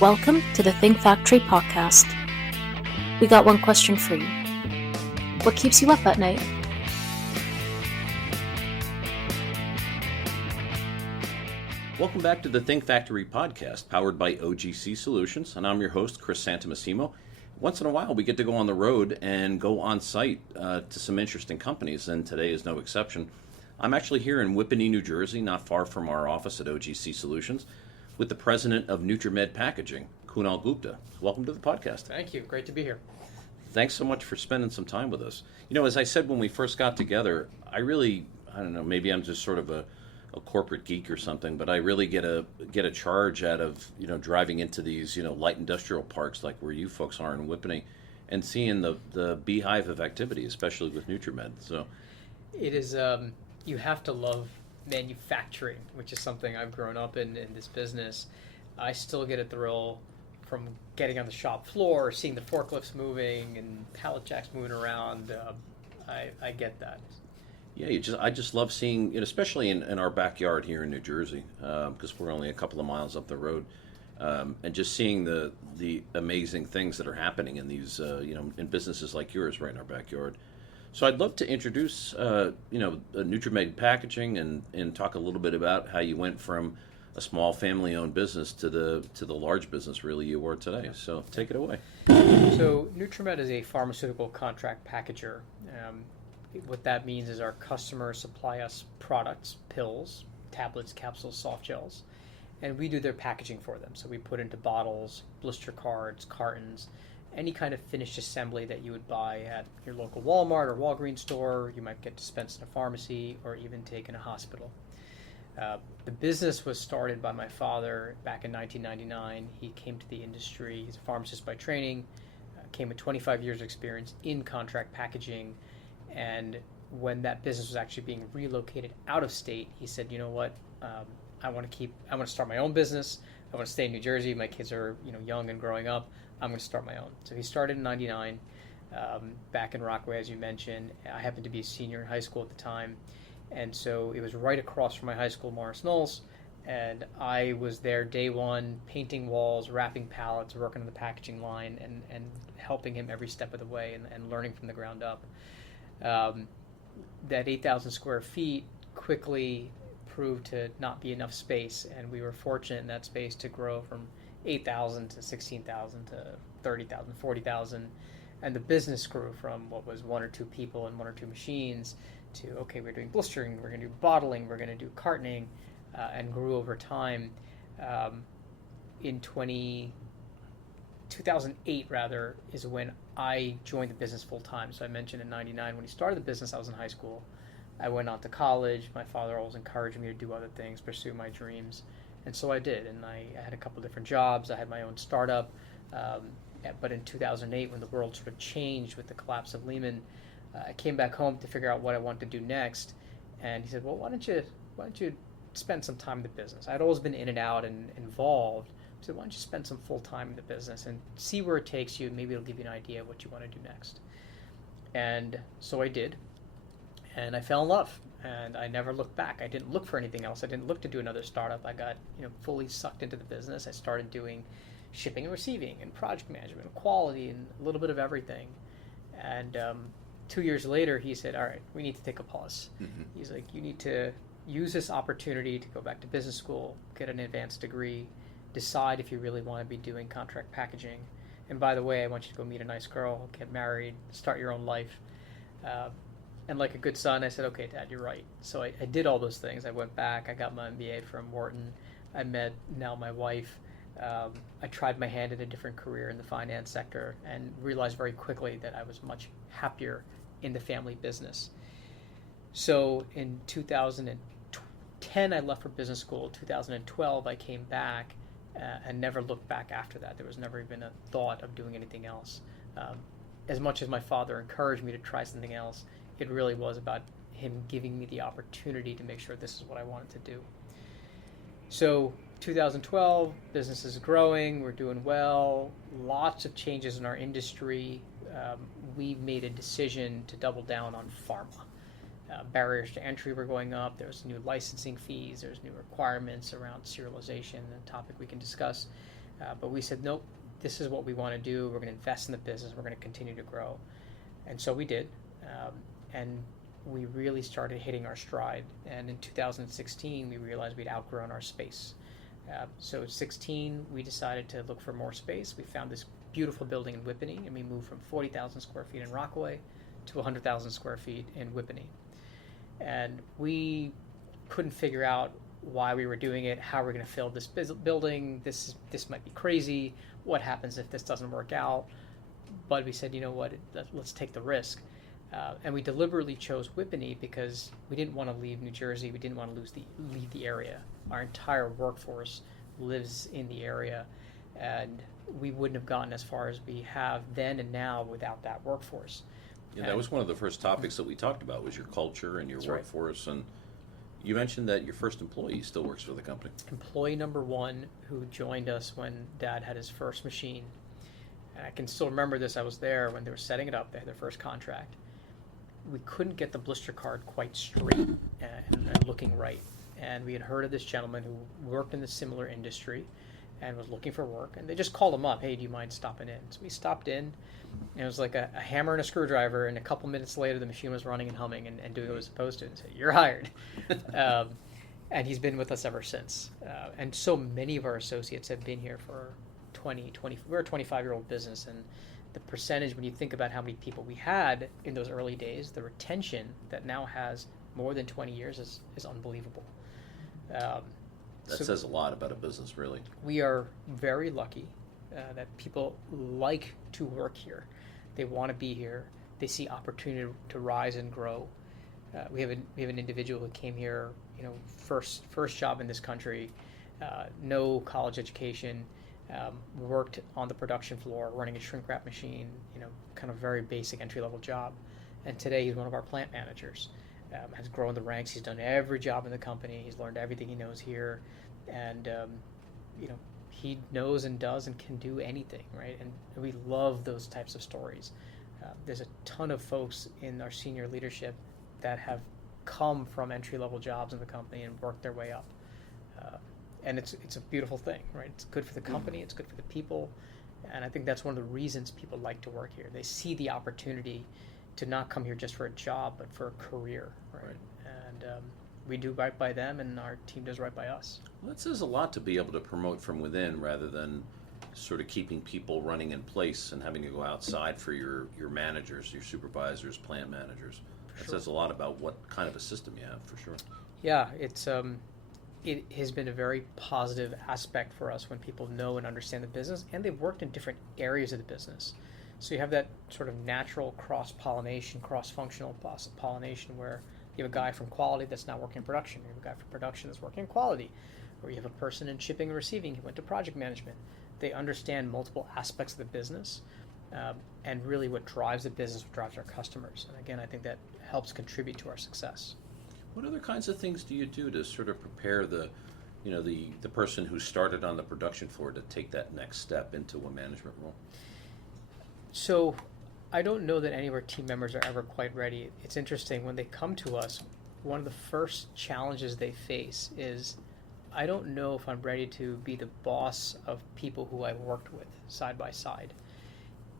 Welcome to the Think Factory podcast. We got one question for you. What keeps you up at night? Welcome back to the Think Factory podcast, powered by OGC Solutions, and I'm your host, Chris Santomassimo. Once in a while, we get to go on the road and go on site to some interesting companies, and today is no exception. I'm actually here in Whippany, New Jersey, not far from our office at OGC Solutions, with the president of Nutra-Med Packaging, Kunal Gupta. Welcome to the podcast. Thank you. Great to be here. Thanks so much for spending some time with us. You know, as I said when we first got together, I don't know, maybe I'm just sort of a corporate geek or something, but I really get a charge out of, driving into these, light industrial parks like where you folks are in Whippany and seeing the beehive of activity, especially with Nutramed. So it is, you have to love manufacturing, which is something I've grown up in this business. I still get a thrill from getting on the shop floor, seeing the forklifts moving and pallet jacks moving around. I get that. Yeah, I just love seeing, especially in our backyard here in New Jersey, because we're only a couple of miles up the road, and just seeing the amazing things that are happening in these, in businesses like yours right in our backyard. So I'd love to introduce, Nutramed Packaging and talk a little bit about how you went from a small family-owned business to the large business really you are today. So take it away. So Nutramed is a pharmaceutical contract packager. What that means is our customers supply us products, pills, tablets, capsules, soft gels, and we do their packaging for them. So we put into bottles, blister cards, cartons, any kind of finished assembly that you would buy at your local Walmart or Walgreens store. You might get dispensed in a pharmacy or even taken in a hospital. The business was started by my father back in 1999. He came to the industry. He's a pharmacist by training, came with 25 years of experience in contract packaging. And when that business was actually being relocated out of state, he said, you know what, I want to start my own business. I want to stay in New Jersey. My kids are, young and growing up. I'm going to start my own. So he started in 99, back in Rockaway, as you mentioned. I happened to be a senior in high school at the time. And so it was right across from my high school, Morris Knowles. And I was there day one, painting walls, wrapping pallets, working on the packaging line, and helping him every step of the way and learning from the ground up. That 8,000 square feet quickly proved to not be enough space, and we were fortunate in that space to grow from 8,000 to 16,000 to 30,000, 40,000, and the business grew from what was one or two people and one or two machines to, okay, we're doing blistering, we're going to do bottling, we're going to do cartoning, and grew over time. In 2008 rather is when I joined the business full time. So I mentioned in 99 when he started the business, I was in high school. I went on to college. My father always encouraged me to do other things, pursue my dreams. And so I did. And I had a couple different jobs. I had my own startup. But in 2008, when the world sort of changed with the collapse of Lehman, I came back home to figure out what I wanted to do next. And he said, well, why don't you spend some time in the business? I'd always been in and out and involved. So why don't you spend some full time in the business and see where it takes you, and maybe it'll give you an idea of what you want to do next. And so I did, and I fell in love, and I never looked back. I didn't look for anything else. I didn't look to do another startup. I got fully sucked into the business. I started doing shipping and receiving and project management and quality and a little bit of everything. And 2 years later, he said, all right, we need to take a pause. Mm-hmm. He's like, you need to use this opportunity to go back to business school, get an advanced degree, decide if you really want to be doing contract packaging. And by the way, I want you to go meet a nice girl, get married, start your own life. And like a good son, I said, okay, Dad, you're right. So I did all those things. I went back. I got my MBA from Wharton. I met now my wife. I tried my hand at a different career in the finance sector and realized very quickly that I was much happier in the family business. So in 2010, I left for business school. 2012, I came back. And never looked back after that. There was never even a thought of doing anything else. As much as my father encouraged me to try something else, it really was about him giving me the opportunity to make sure this is what I wanted to do. So 2012, business is growing, we're doing well, lots of changes in our industry. We made a decision to double down on pharma. Barriers to entry were going up. There's new licensing fees. There's new requirements around serialization, a topic we can discuss. But we said, nope, this is what we want to do. We're going to invest in the business. We're going to continue to grow. And so we did. And we really started hitting our stride. And in 2016, we realized we'd outgrown our space. So at 16, we decided to look for more space. We found this beautiful building in Whippany, and we moved from 40,000 square feet in Rockaway to 100,000 square feet in Whippany. And we couldn't figure out why we were doing it, how we're going to fill this building. This might be crazy. What happens if this doesn't work out? But we said, you know what, let's take the risk. And we deliberately chose Whippany because we didn't want to leave New Jersey. We didn't want to leave the area. Our entire workforce lives in the area, and we wouldn't have gotten as far as we have then and now without that workforce. Yeah, that was one of the first topics that we talked about, was your culture and your workforce. Right. And you mentioned that your first employee still works for the company. Employee number one, who joined us when Dad had his first machine. And I can still remember this. I was there when they were setting it up. They had their first contract. We couldn't get the blister card quite straight and looking right. And we had heard of this gentleman who worked in the similar industry and was looking for work. And they just called him up, hey, do you mind stopping in? So we stopped in. And it was like a hammer and a screwdriver. And a couple minutes later, the machine was running and humming and doing what it was supposed to. And said, you're hired. And he's been with us ever since. And so many of our associates have been here for 20. We're a 25-year-old business. And the percentage, when you think about how many people we had in those early days, the retention that now has more than 20 years is unbelievable. That says a lot about a business, really. We are very lucky that people like to work here. They want to be here. They see opportunity to rise and grow. We have an individual who came here, first job in this country, no college education. Worked on the production floor, running a shrink wrap machine, kind of very basic entry-level job. And today he's one of our plant managers, has grown the ranks. He's done every job in the company. He's learned everything he knows here. And, he knows and does and can do anything, right? And we love those types of stories. There's a ton of folks in our senior leadership that have come from entry-level jobs in the company and worked their way up. And it's a beautiful thing, right? It's good for the company, it's good for the people, and I think that's one of the reasons people like to work here. They see the opportunity to not come here just for a job, but for a career, right? And we do right by them, and our team does right by us. Well, that says a lot to be able to promote from within rather than sort of keeping people running in place and having to go outside for your managers, your supervisors, plant managers. That says a lot about what kind of a system you have, for sure. Yeah, it has been a very positive aspect for us when people know and understand the business, and they've worked in different areas of the business. So you have that sort of natural cross-pollination, cross-functional pollination, where you have a guy from quality that's now working in production, you have a guy from production that's working in quality, or you have a person in shipping and receiving who went to project management. They understand multiple aspects of the business, and really what drives the business, what drives our customers. And again, I think that helps contribute to our success. What other kinds of things do you do to sort of prepare the person who started on the production floor to take that next step into a management role? So I don't know that any of our team members are ever quite ready. It's interesting, when they come to us, one of the first challenges they face is, I don't know if I'm ready to be the boss of people who I've worked with side by side.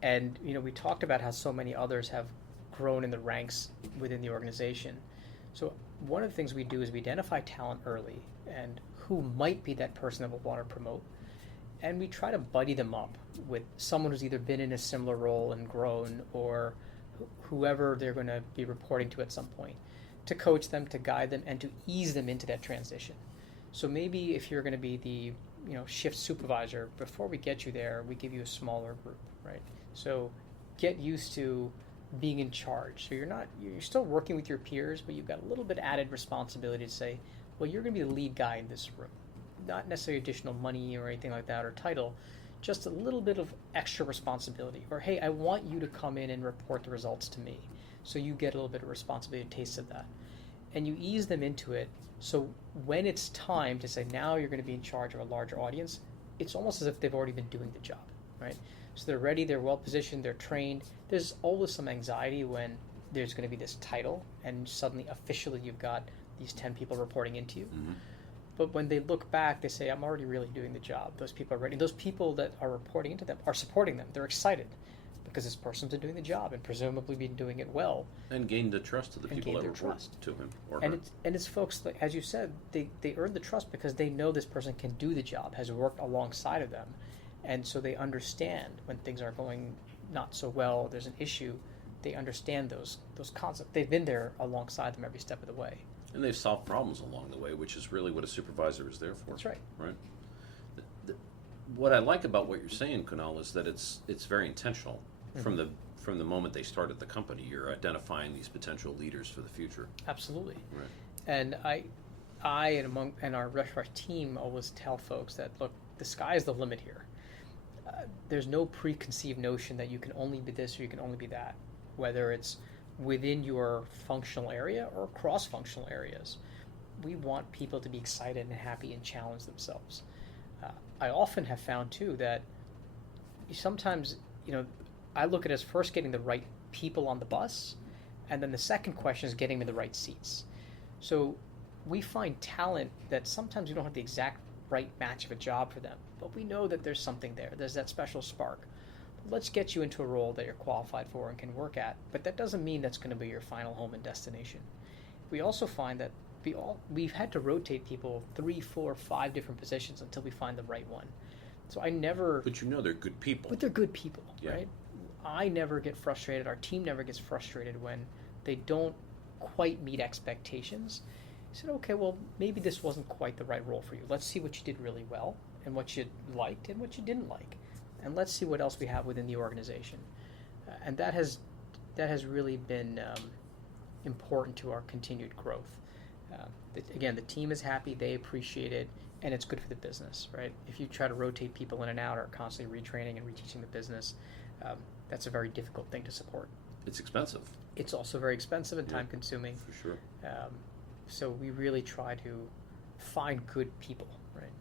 And we talked about how so many others have grown in the ranks within the organization. So one of the things we do is we identify talent early and who might be that person that we'll want to promote. And we try to buddy them up with someone who's either been in a similar role and grown, or whoever they're going to be reporting to at some point, to coach them, to guide them, and to ease them into that transition. So maybe if you're going to be the shift supervisor, before we get you there, we give you a smaller group, right? So get used to being in charge. So you're still working with your peers, but you've got a little bit added responsibility to say, well, you're going to be the lead guy in this room. Not necessarily additional money or anything like that, or title, just a little bit of extra responsibility. Or, hey, I want you to come in and report the results to me. So you get a little bit of responsibility, a taste of that. And you ease them into it. So when it's time to say, now you're going to be in charge of a larger audience, it's almost as if they've already been doing the job, right? So they're ready, they're well positioned, they're trained. There's always some anxiety when there's going to be this title and suddenly officially you've got these 10 people reporting into you. Mm-hmm. But when they look back, they say, I'm already really doing the job. Those people are ready. Those people that are reporting into them are supporting them. They're excited because this person's been doing the job and presumably been doing it well. And gained the trust of the people that report to him or her. And it's folks, like, as you said, they earn the trust because they know this person can do the job, has worked alongside of them. And so they understand when things are going not so well, there's an issue, they understand those concepts. They've been there alongside them every step of the way. And they've solved problems along the way, which is really what a supervisor is there for. That's right. Right. What I like about what you're saying, Kunal, is that it's very intentional. Mm-hmm. From the moment they start at the company, you're identifying these potential leaders for the future. Absolutely. Right. And I and our team always tell folks that, look, the sky is the limit here. There's no preconceived notion that you can only be this or you can only be that, whether it's within your functional area or cross-functional areas. We want people to be excited and happy and challenge themselves. I often have found, too, that sometimes, I look at it as first getting the right people on the bus, and then the second question is getting them in the right seats. So we find talent that sometimes we don't have the exact right match of a job for them, but we know that there's something there. There's that special spark. Let's get you into a role that you're qualified for and can work at, but that doesn't mean that's going to be your final home and destination. We also find that we've had to rotate people 3, 4, 5 different positions until we find the right one. So I never... But they're good people. But they're good people, yeah. Right? I never get frustrated, our team never gets frustrated when they don't quite meet expectations. I said, okay, well, maybe this wasn't quite the right role for you. Let's see what you did really well and what you liked and what you didn't like. And let's see what else we have within the organization. And that has really been important to our continued growth. Again, the team is happy, they appreciate it, and it's good for the business, right? If you try to rotate people in and out or constantly retraining and reteaching the business, that's a very difficult thing to support. It's expensive. It's also very expensive and time-consuming. For sure. So we really try to find good people, right?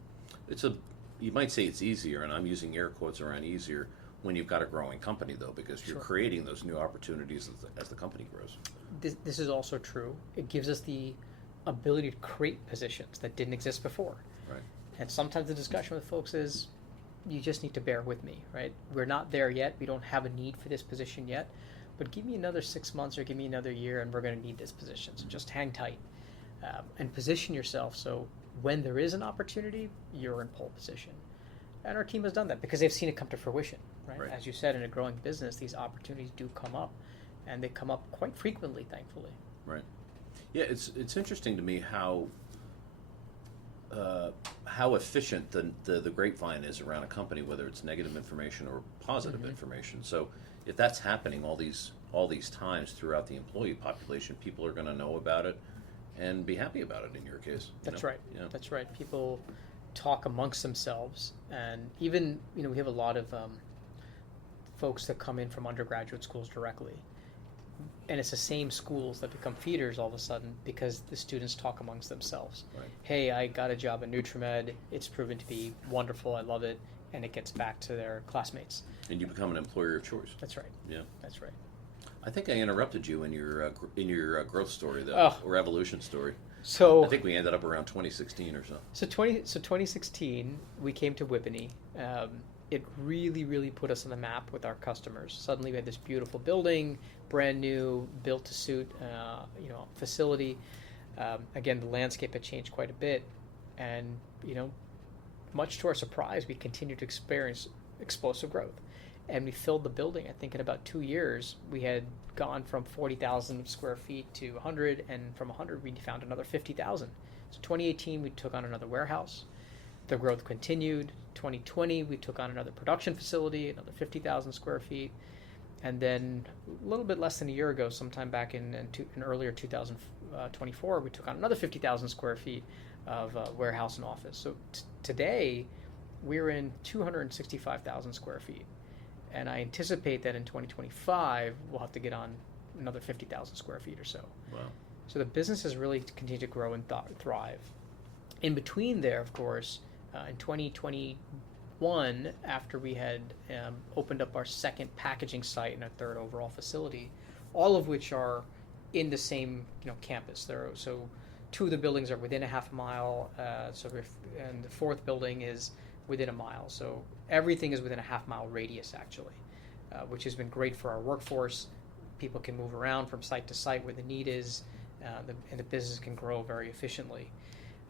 You might say it's easier, and I'm using air quotes around easier, when you've got a growing company, though, because you're creating those new opportunities as the company grows. This is also true. It gives us the ability to create positions that didn't exist before. Right. And sometimes the discussion with folks is, you just need to bear with me, right? We're not there yet. We don't have a need for this position yet. But give me another 6 months or give me another year and we're going to need this position. So just hang tight and position yourself so when there is an opportunity, you're in pole position. And our team has done that because they've seen it come to fruition, right? As you said, in a growing business, these opportunities do come up, and they come up quite frequently, thankfully. Right. Yeah, it's interesting to me how efficient the grapevine is around a company, whether it's negative information or positive information. So if that's happening all these times throughout the employee population, people are going to know about it and be happy about it in your case. That's right. Yeah. That's right. People talk amongst themselves, and even we have a lot of folks that come in from undergraduate schools directly, and it's the same schools that become feeders all of a sudden because the students talk amongst themselves. Right. Hey, I got a job at Nutramed. It's proven to be wonderful. I love it, and it gets back to their classmates. And you become an employer of choice. That's right. Yeah. That's right. I think I interrupted you in your growth story, though, or evolution story. So I think we ended up around 2016 or so. So 2016, we came to Whippany. It really, really put us on the map with our customers. Suddenly, we had this beautiful building, brand new, built to suit, facility. Again, the landscape had changed quite a bit, and much to our surprise, we continued to experience explosive growth. And we filled the building. I think in about 2 years, we had gone from 40,000 square feet to 100, and from 100, we found another 50,000. So 2018, we took on another warehouse. The growth continued. 2020, we took on another production facility, another 50,000 square feet. And then a little bit less than a year ago, sometime back in earlier 2024, we took on another 50,000 square feet of warehouse and office. So today, we're in 265,000 square feet. And I anticipate that in 2025, we'll have to get on another 50,000 square feet or so. Wow. So the business has really continued to grow and thrive. In between there, of course, in 2021, after we had opened up our second packaging site and our third overall facility, all of which are in the same campus. So two of the buildings are within a half a mile, and the fourth building is within a mile. So everything is within a half-mile radius, actually, which has been great for our workforce. People can move around from site to site where the need is, and the business can grow very efficiently.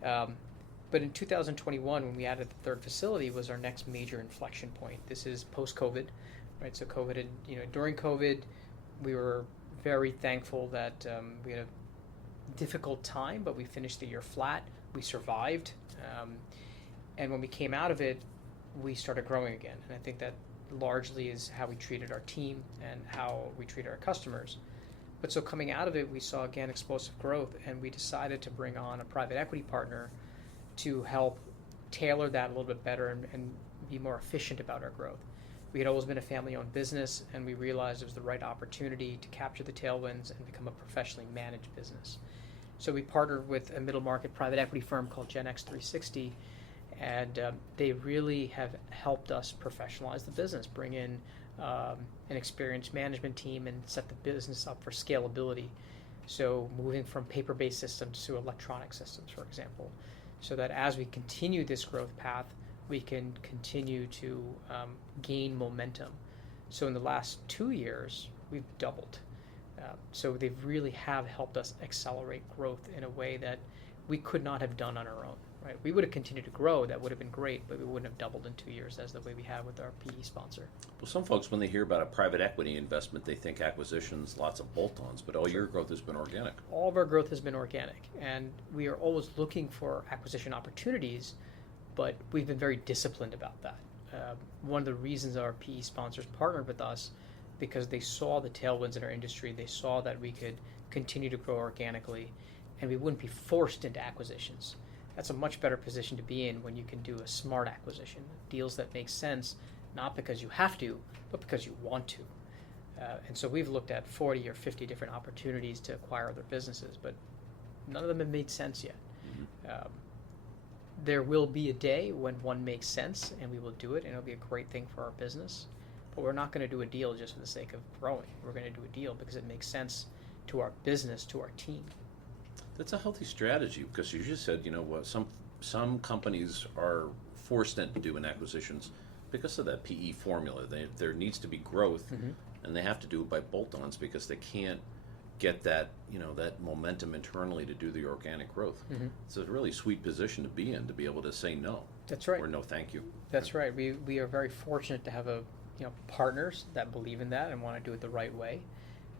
But in 2021, when we added the third facility, was our next major inflection point. This is post-COVID, right? So COVID had, during COVID, we were very thankful that we had a difficult time, but we finished the year flat. We survived. And when we came out of it, we started growing again. And I think that largely is how we treated our team and how we treated our customers. But so coming out of it, we saw, again, explosive growth, and we decided to bring on a private equity partner to help tailor that a little bit better and be more efficient about our growth. We had always been a family-owned business, and we realized it was the right opportunity to capture the tailwinds and become a professionally managed business. So we partnered with a middle-market private equity firm called Gen X 360, and they really have helped us professionalize the business, bring in an experienced management team, and set the business up for scalability. So moving from paper-based systems to electronic systems, for example, so that as we continue this growth path, we can continue to gain momentum. So in the last 2 years, we've doubled. So they really have helped us accelerate growth in a way that we could not have done on our own. Right? We would have continued to grow, that would have been great, but we wouldn't have doubled in 2 years as the way we have with our PE sponsor. Well, some folks, when they hear about a private equity investment, they think acquisitions, lots of bolt-ons, but all your growth has been organic. All of our growth has been organic, and we are always looking for acquisition opportunities, but we've been very disciplined about that. One of the reasons our PE sponsors partnered with us, because they saw the tailwinds in our industry, they saw that we could continue to grow organically, and we wouldn't be forced into acquisitions. That's a much better position to be in when you can do a smart acquisition, deals that make sense, not because you have to, but because you want to. And so we've looked at 40 or 50 different opportunities to acquire other businesses, but none of them have made sense yet. Mm-hmm. There will be a day when one makes sense, and we will do it, and it'll be a great thing for our business. But we're not going to do a deal just for the sake of growing. We're going to do a deal because it makes sense to our business, to our team. That's a healthy strategy, because you just said, some companies are forced into doing acquisitions because of that PE formula. There needs to be growth, mm-hmm. and they have to do it by bolt-ons because they can't get that, that momentum internally to do the organic growth. Mm-hmm. It's a really sweet position to be in, to be able to say no. That's right. Or no, thank you. That's right. We are very fortunate to have partners that believe in that and want to do it the right way.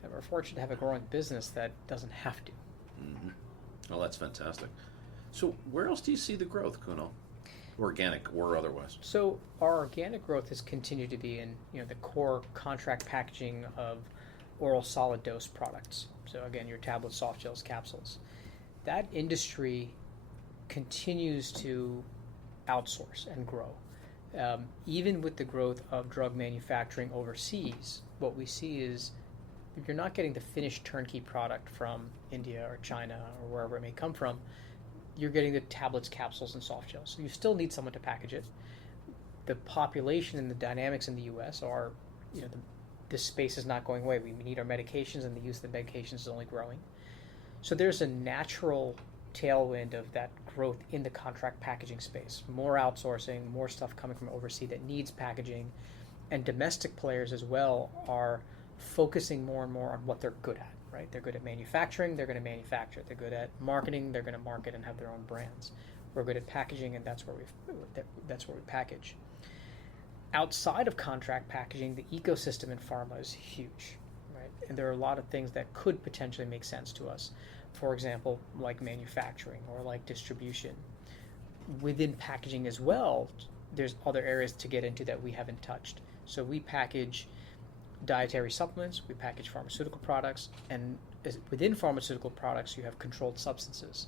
And we're fortunate to have a growing business that doesn't have to. Mm-hmm. Well, that's fantastic. So where else do you see the growth, Kunal? Organic or otherwise? So our organic growth has continued to be in the core contract packaging of oral solid dose products. So again, your tablets, soft gels, capsules. That industry continues to outsource and grow. Even with the growth of drug manufacturing overseas, what we see is you're not getting the finished turnkey product from India or China or wherever it may come from. You're getting the tablets, capsules, and soft gels. So you still need someone to package it. The population and the dynamics in the U.S. are, this space is not going away. We need our medications, and the use of the medications is only growing. So there's a natural tailwind of that growth in the contract packaging space. More outsourcing, more stuff coming from overseas that needs packaging, and domestic players as well are focusing more and more on what they're good at, right? They're good at manufacturing, they're going to manufacture. They're good at marketing, they're going to market and have their own brands. We're good at packaging, and that's where we package. Outside of contract packaging, the ecosystem in pharma is huge, right? And there are a lot of things that could potentially make sense to us. For example, like manufacturing or like distribution. Within packaging as well, there's other areas to get into that we haven't touched. So we package dietary supplements, we package pharmaceutical products, and within pharmaceutical products you have controlled substances.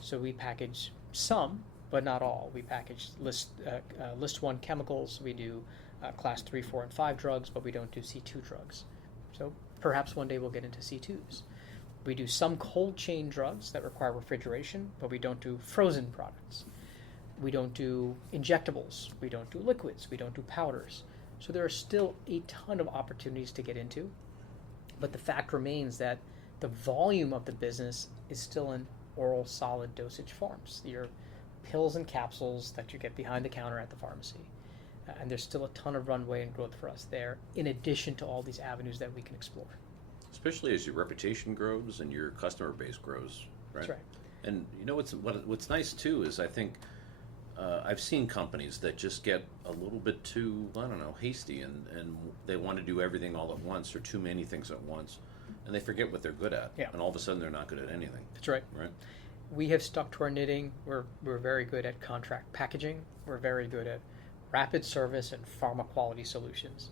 So we package some, but not all. We package list 1 chemicals, we do class 3, 4, and 5 drugs, but we don't do C2 drugs. So perhaps one day we'll get into C2s. We do some cold chain drugs that require refrigeration, but we don't do frozen products. We don't do injectables, we don't do liquids, we don't do powders. So there are still a ton of opportunities to get into, but the fact remains that the volume of the business is still in oral solid dosage forms, your pills and capsules that you get behind the counter at the pharmacy. And there's still a ton of runway and growth for us there, in addition to all these avenues that we can explore. Especially as your reputation grows and your customer base grows, right? That's right. And you know what's nice too is I think I've seen companies that just get a little bit too, I don't know, hasty, and they want to do everything all at once or too many things at once, and they forget what they're good at. Yeah. And all of a sudden they're not good at anything. That's right. Right. We have stuck to our knitting. We're very good at contract packaging. We're very good at rapid service and pharma quality solutions.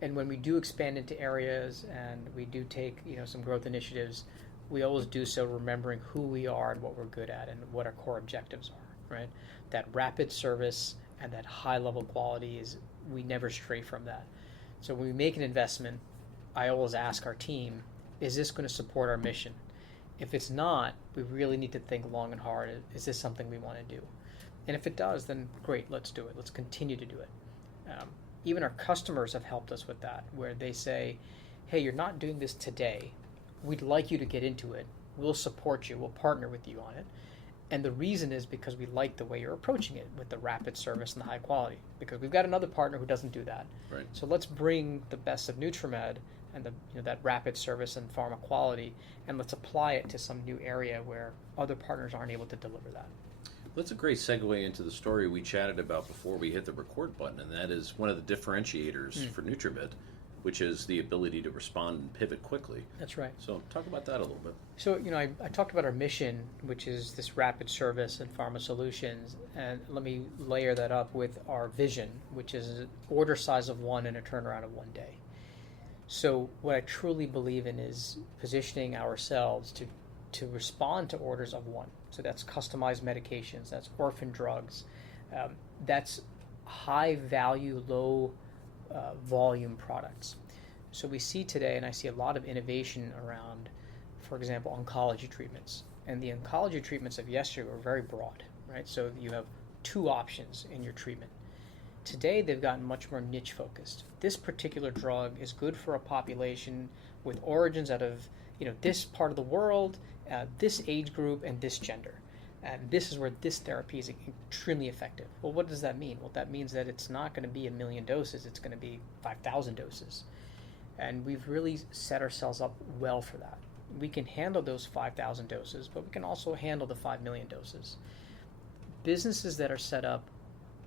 And when we do expand into areas and we do take some growth initiatives, we always do so remembering who we are and what we're good at and what our core objectives are, right? That rapid service and that high level quality we never stray from that. So when we make an investment, I always ask our team, is this going to support our mission? If it's not, we really need to think long and hard, is this something we want to do? And if it does, then great, let's do it. Let's continue to do it. Even our customers have helped us with that, where they say, hey, you're not doing this today. We'd like you to get into it. We'll support you. We'll partner with you on it. And the reason is because we like the way you're approaching it with the rapid service and the high quality. Because we've got another partner who doesn't do that. Right. So let's bring the best of Nutramed and that rapid service and pharma quality, and let's apply it to some new area where other partners aren't able to deliver that. That's a great segue into the story we chatted about before we hit the record button, and that is one of the differentiators for Nutramed, which is the ability to respond and pivot quickly. That's right. So talk about that a little bit. So, I talked about our mission, which is this rapid service and pharma solutions, and let me layer that up with our vision, which is an order size of 1 and a turnaround of 1 day. So what I truly believe in is positioning ourselves to respond to orders of 1. So that's customized medications, that's orphan drugs, that's high value, low volume products. So we see today, and I see a lot of innovation around, for example, oncology treatments. And the oncology treatments of yesterday were very broad, right? So you have 2 options in your treatment. Today they've gotten much more niche focused. This particular drug is good for a population with origins out of this part of the world, this age group, and this gender. And this is where this therapy is extremely effective. Well, what does that mean? Well, that means that it's not going to be 1 million doses, it's going to be 5,000 doses. And we've really set ourselves up well for that. We can handle those 5,000 doses, but we can also handle the 5 million doses. Businesses that are set up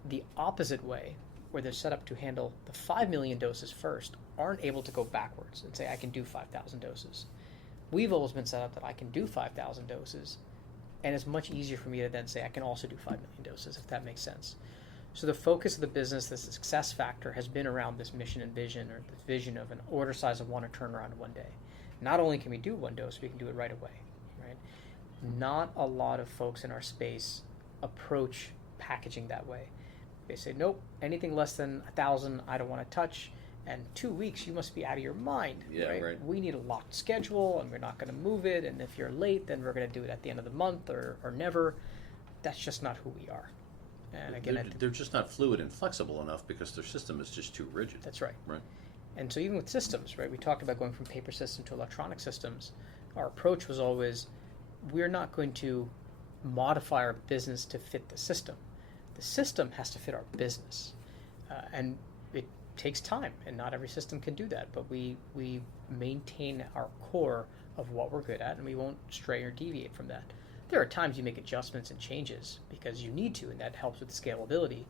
the opposite way, where they're set up to handle the 5 million doses first, aren't able to go backwards and say, I can do 5,000 doses. We've always been set up that I can do 5,000 doses, and it's much easier for me to then say I can also do 5 million doses, if that makes sense. So the focus of the business, the success factor, has been around this mission and vision, or this vision of an order size of 1 or turnaround in 1 day. Not only can we do 1 dose, we can do it right away. Right? Not a lot of folks in our space approach packaging that way. They say, nope, anything less than 1,000 I don't want to touch, and 2 weeks you must be out of your mind. Yeah, right. We need a locked schedule, and we're not going to move it, and if you're late, then we're going to do it at the end of the month or never. That's just not who we are. And again, they're just not fluid and flexible enough because their system is just too rigid. That's right. Right. And so even with systems, right, we talked about going from paper system to electronic systems. Our approach was always, we're not going to modify our business to fit the system. The system has to fit our business. And it takes time, and not every system can do that. But we maintain our core of what we're good at, and we won't stray or deviate from that. There are times you make adjustments and changes because you need to, and that helps with scalability.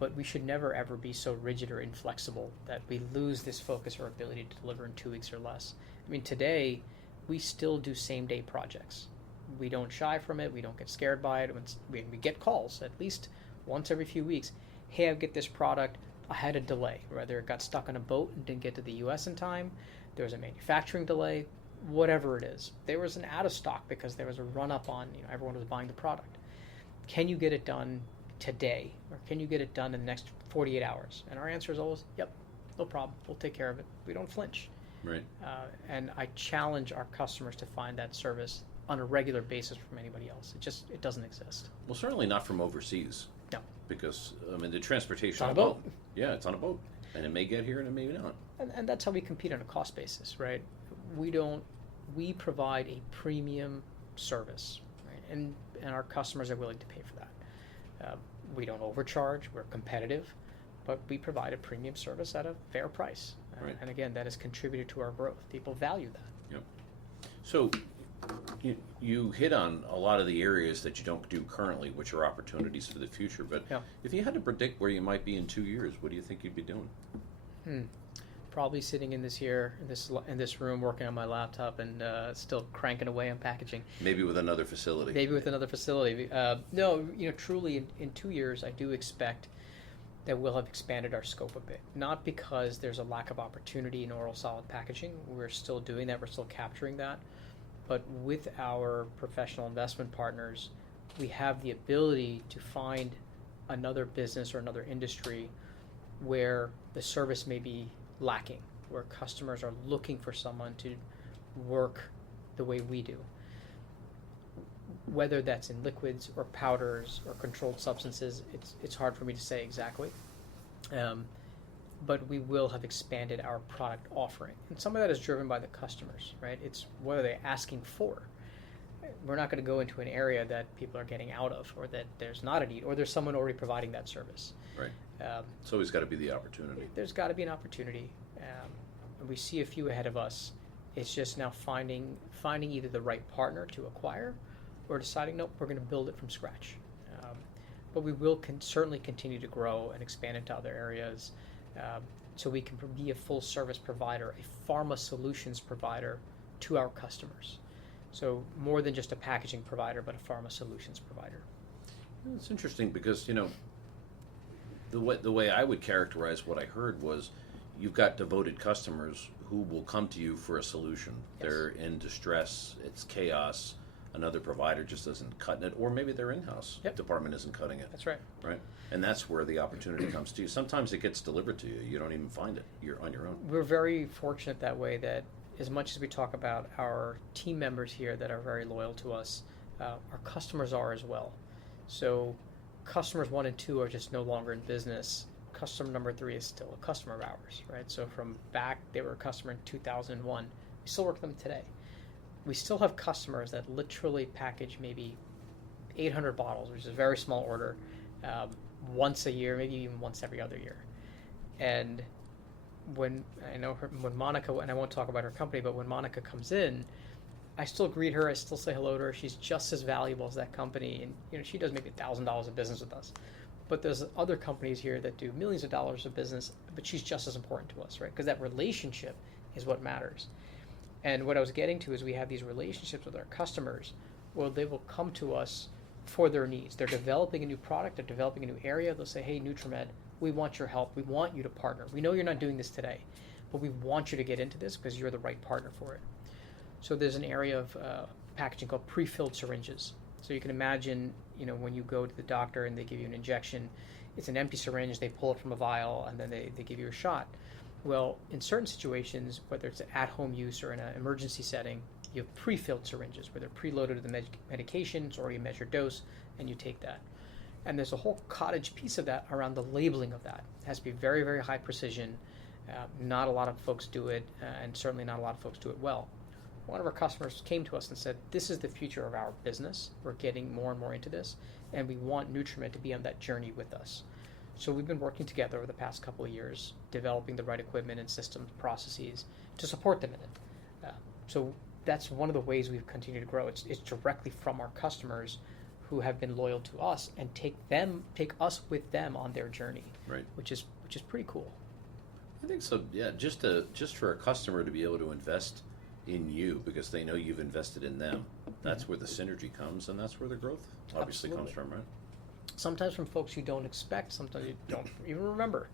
But we should never, ever be so rigid or inflexible that we lose this focus or ability to deliver in 2 weeks or less. I mean, today, we still do same-day projects. We don't shy from it. We don't get scared by it. We get calls at least once every few weeks. Hey, I get this product. I had a delay. Whether it got stuck on a boat and didn't get to the U.S. in time, there was a manufacturing delay, whatever it is. There was an out of stock because there was a run-up on, everyone was buying the product. Can you get it done today? Or can you get it done in the next 48 hours? And our answer is always, yep, no problem. We'll take care of it. We don't flinch. Right. And I challenge our customers to find that service on a regular basis from anybody else. It doesn't exist. Well, certainly not from overseas. No. Because, the transportation... It's on a boat. Yeah, it's on a boat. And it may get here and it may not. And that's how we compete on a cost basis, right? We provide a premium service, right? And our customers are willing to pay for that. We don't overcharge. We're competitive, but we provide a premium service at a fair price. Right. And again, that has contributed to our growth. People value that. Yep. So you hit on a lot of the areas that you don't do currently, which are opportunities for the future. But Yeah. if you had to predict where you might be in 2 years, what do you think you'd be doing? Probably sitting in this room, working on my laptop, and still cranking away on packaging. Maybe with another facility. Maybe with another facility. No, truly, in 2 years, I do expect that we'll have expanded our scope a bit. Not because there's a lack of opportunity in oral solid packaging. We're still doing that. We're still capturing that. But with our professional investment partners, we have the ability to find another business or another industry where the service may be lacking, where customers are looking for someone to work the way we do. Whether that's in liquids or powders or controlled substances, it's hard for me to say exactly. But we will have expanded our product offering. And some of that is driven by the customers, right? It's what are they asking for? We're not going to go into an area that people are getting out of, or that there's not a need, or there's someone already providing that service. Right. It's always got to be the opportunity. There's got to be an opportunity. And we see a few ahead of us. It's just now finding either the right partner to acquire, or deciding, nope, we're going to build it from scratch. But we will certainly continue to grow and expand into other areas, so we can be a full service provider, a pharma solutions provider to our customers. So more than just a packaging provider, but a pharma solutions provider. It's interesting because, the way I would characterize what I heard was you've got devoted customers who will come to you for a solution. Yes. They're in distress, it's chaos, another provider just isn't cutting it, or maybe their in-house department isn't cutting it. That's right. Right? And that's where the opportunity comes to you. Sometimes it gets delivered to you. You don't even find it. You're on your own. We're very fortunate that way, that as much as we talk about our team members here that are very loyal to us, our customers are as well. So customers 1 and 2 are just no longer in business. Customer number 3 is still a customer of ours, right? So from back, they were a customer in 2001. We still work with them today. We still have customers that literally package maybe 800 bottles, which is a very small order, once a year, maybe even once every other year. And when Monica, and I won't talk about her company, but when Monica comes in, I still greet her, I still say hello to her. She's just as valuable as that company, and she does maybe $1,000 of business with us. But there's other companies here that do millions of dollars of business, but she's just as important to us, right? Because that relationship is what matters. And what I was getting to is we have these relationships with our customers. Well, they will come to us for their needs. They're developing a new product, they're developing a new area. They'll say, hey, Nutramed, we want your help. We want you to partner. We know you're not doing this today, but we want you to get into this because you're the right partner for it. So there's an area of packaging called pre-filled syringes. So you can imagine, when you go to the doctor and they give you an injection, it's an empty syringe, they pull it from a vial, and then they give you a shot. Well, in certain situations, whether it's at-home use or in an emergency setting, you have pre-filled syringes where they're preloaded with the medication, it's already a measured dose, and you take that. And there's a whole cottage piece of that around the labeling of that. It has to be very, very high precision. Not a lot of folks do it, and certainly not a lot of folks do it well. One of our customers came to us and said, this is the future of our business. We're getting more and more into this, and we want Nutramed to be on that journey with us. So we've been working together over the past couple of years, developing the right equipment and systems, processes to support them in it. So that's one of the ways we've continued to grow. It's directly from our customers who have been loyal to us and take us with them on their journey, right? Which is pretty cool. I think so. Yeah, just for a customer to be able to invest in you because they know you've invested in them. That's where the synergy comes, and that's where the growth obviously comes from, right? Sometimes from folks you don't expect, sometimes you don't even remember.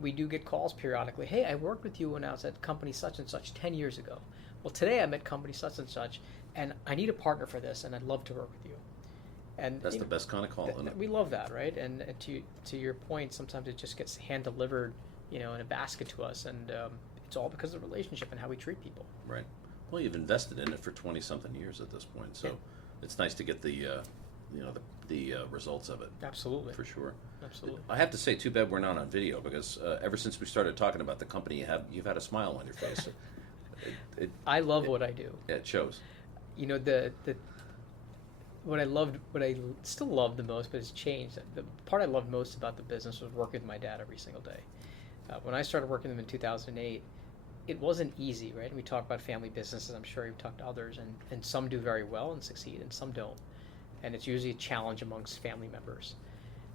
We do get calls periodically. Hey, I worked with you when I was at company such and such 10 years ago. Well, today I'm at company such and such, and I need a partner for this, and I'd love to work with you. And that's the best kind of call, isn't it? We love that, right? And to your point, sometimes it just gets hand delivered, in a basket to us, and it's all because of the relationship and how we treat people. Right. Well, you've invested in it for 20-something years at this point, so it's nice to get the results of it. Absolutely. For sure. Absolutely. I have to say, too bad we're not on video because ever since we started talking about the company, you've had a smile on your face. I love what I do. Yeah, it shows. You know, the what I still love the most, but it's changed. The part I loved most about the business was working with my dad every single day. When I started working with him in 2008, it wasn't easy, right? And we talk about family businesses. I'm sure you've talked to others, and some do very well and succeed, and some don't. And it's usually a challenge amongst family members.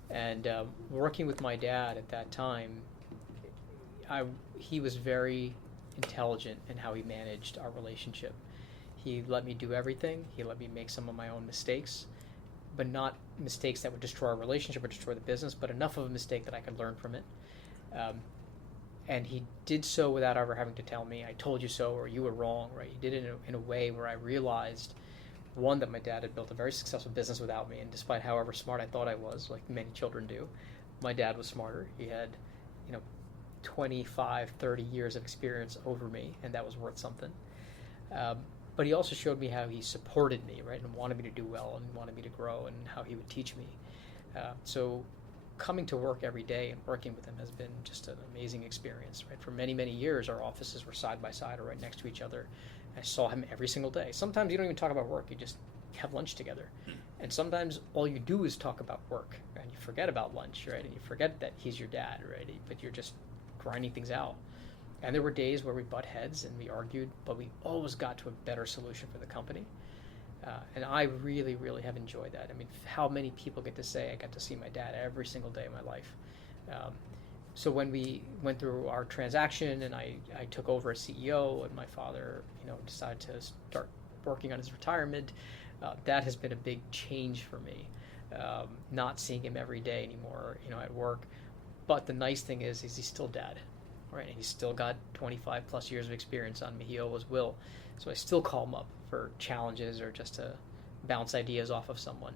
And working with my dad at that time, he was very intelligent in how he managed our relationship. He let me do everything. He let me make some of my own mistakes, but not mistakes that would destroy our relationship or destroy the business, but enough of a mistake that I could learn from it. And he did so without ever having to tell me, I told you so, or you were wrong, right? He did it in a way where I realized, one, that my dad had built a very successful business without me, and despite however smart I thought I was, like many children do, my dad was smarter. He had, 25, 30 years of experience over me, and that was worth something. But he also showed me how he supported me, right, and wanted me to do well and wanted me to grow, and how he would teach me. So coming to work every day and working with him has been just an amazing experience, right? For many, many years, our offices were side by side or right next to each other. I saw him every single day. Sometimes you don't even talk about work. You just have lunch together. And sometimes all you do is talk about work, and you forget about lunch, right? And you forget that he's your dad, right? But you're just grinding things out. And there were days where we butt heads and we argued, but we always got to a better solution for the company. And I really, really have enjoyed that. I mean, how many people get to say I got to see my dad every single day of my life? So when we went through our transaction and I took over as CEO, and my father, decided to start working on his retirement, that has been a big change for me. Not seeing him every day anymore, at work. But the nice thing is he's still dad, right? And he's still got 25 plus years of experience on me. He always will. So I still call him up for challenges or just to bounce ideas off of someone.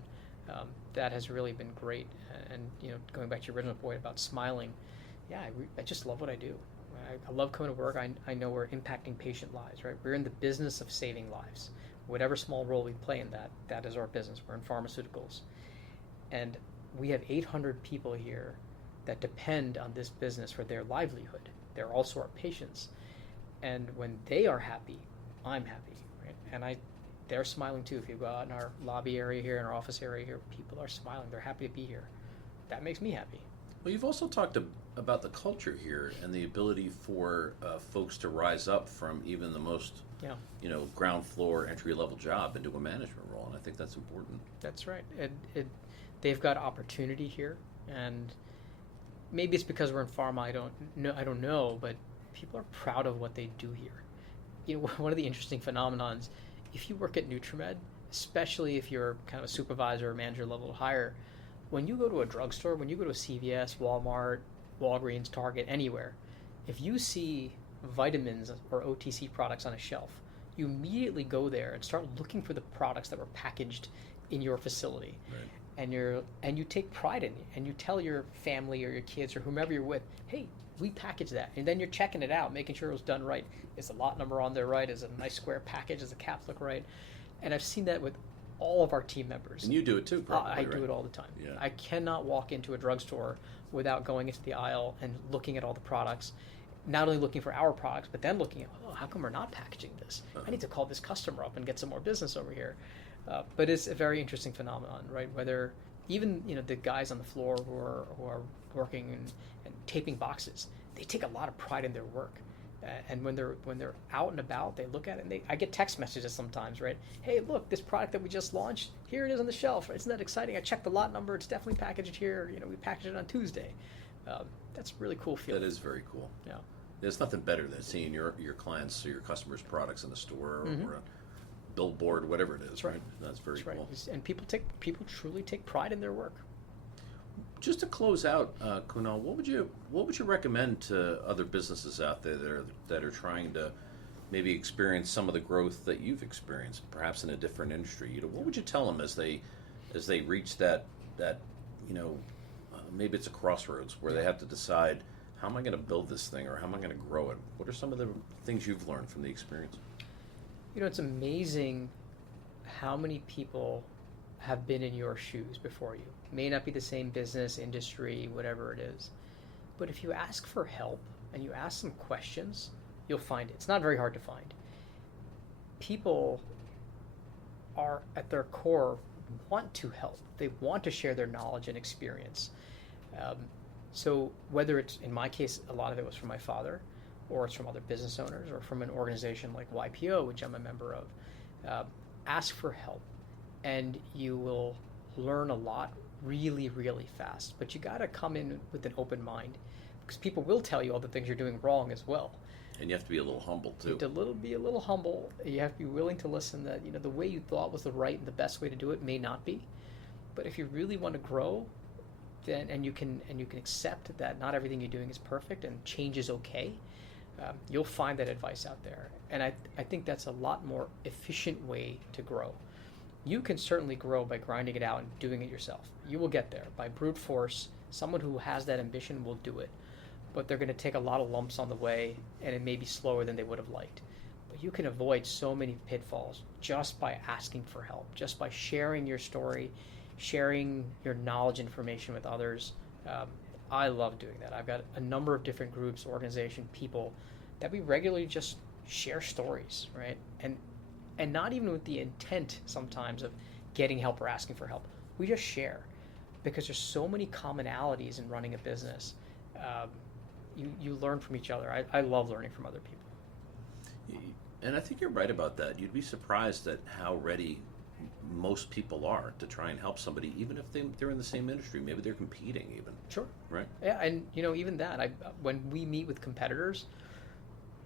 That has really been great. And going back to your original point about smiling, yeah, I just love what I do. I love coming to work. I know we're impacting patient lives, right? We're in the business of saving lives. Whatever small role we play in that is our business. We're in pharmaceuticals. And we have 800 people here that depend on this business for their livelihood. They're also our patients. And when they are happy, I'm happy, right? And they're smiling too. If you go out in our lobby area here, in our office area here, people are smiling. They're happy to be here. That makes me happy. Well, you've also talked about the culture here and the ability for folks to rise up from even the most, ground floor, entry-level job into a management role, and I think that's important. That's right. They've got opportunity here, and maybe it's because we're in pharma. I don't know, but people are proud of what they do here. One of the interesting phenomenons, if you work at Nutramed, especially if you're kind of a supervisor or manager level higher, when you go to a drugstore, when you go to a CVS, Walmart, Walgreens, Target, anywhere, if you see vitamins or OTC products on a shelf, you immediately go there and start looking for the products that were packaged in your facility. Right. And you take pride in it, and you tell your family or your kids or whomever you're with, hey, we packaged that. And then you're checking it out, making sure it was done right. Is the lot number on there right? Is it a nice square package? Does the caps look right? And I've seen that with all of our team members. And you do it too, probably. I do it all the time. Yeah. I cannot walk into a drugstore without going into the aisle and looking at all the products, not only looking for our products, but then looking at, how come we're not packaging this? I need to call this customer up and get some more business over here. But it's a very interesting phenomenon, right? Whether even the guys on the floor who are working and taping boxes, they take a lot of pride in their work. And when they're out and about, they look at it, and I get text messages sometimes, right? Hey, look, this product that we just launched, here it is on the shelf. Isn't that exciting? I checked the lot number. It's definitely packaged here. We packaged it on Tuesday. That's a really cool feeling. That is very cool. Yeah. There's nothing better than seeing your clients or your customers' products in the store or a billboard, whatever it is. That's right. That's very cool. And people truly take pride in their work. Just to close out, Kunal, what would you recommend to other businesses out there that are trying to maybe experience some of the growth that you've experienced, perhaps in a different industry? What would you tell them as they reach that maybe it's a crossroads where they have to decide, how am I going to build this thing, or how am I going to grow it? What are some of the things you've learned from the experience? It's amazing how many people have been in your shoes before you. May not be the same business, industry, whatever it is. But if you ask for help and you ask some questions, you'll find it. It's not very hard to find. People are at their core want to help. They want to share their knowledge and experience. So whether it's, in my case, a lot of it was from my father, or it's from other business owners, or from an organization like YPO, which I'm a member of, ask for help, and you will learn a lot really, really fast. But you got to come in with an open mind, because people will tell you all the things you're doing wrong as well. And you have to be a little humble too. You have to be a little humble. You have to be willing to listen. That the way you thought was the right and the best way to do it may not be. But if you really want to grow, then and you can accept that not everything you're doing is perfect and change is okay, you'll find that advice out there. And I think that's a lot more efficient way to grow. You can certainly grow by grinding it out and doing it yourself. You will get there by brute force. Someone who has that ambition will do it. But they're going to take a lot of lumps on the way, and it may be slower than they would have liked. But you can avoid so many pitfalls just by asking for help, just by sharing your story, sharing your knowledge information with others. I love doing that. I've got a number of different groups, organization, people that we regularly just share stories, right? And not even with the intent sometimes of getting help or asking for help. We just share because there's so many commonalities in running a business. You learn from each other. I love learning from other people. And I think you're right about that. You'd be surprised at how ready most people are to try and help somebody, even if they're in the same industry. Maybe they're competing even. Sure. Right? Yeah, and even that, when we meet with competitors,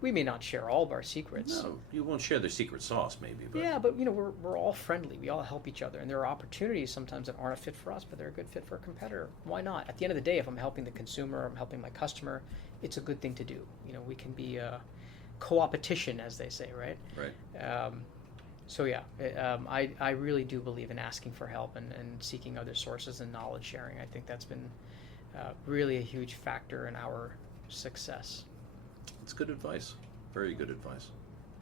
we may not share all of our secrets. No, you won't share their secret sauce, maybe. But. Yeah, but we're all friendly. We all help each other, and there are opportunities sometimes that aren't a fit for us, but they're a good fit for a competitor. Why not? At the end of the day, if I'm helping the consumer, I'm helping my customer, it's a good thing to do. We can be co-opetition, as they say, right? Right. So yeah, I really do believe in asking for help and seeking other sources and knowledge sharing. I think that's been really a huge factor in our success. It's good advice. Very good advice.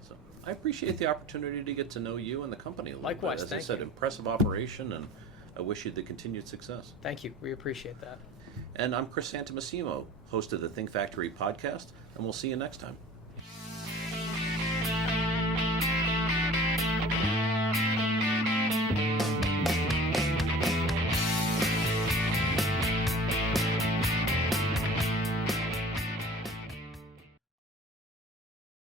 So I appreciate the opportunity to get to know you and the company a little Likewise, bit. As I said, impressive operation, and I wish you the continued success. Thank you. We appreciate that. And I'm Chris Santomassimo, host of the Think Factory podcast, and we'll see you next time.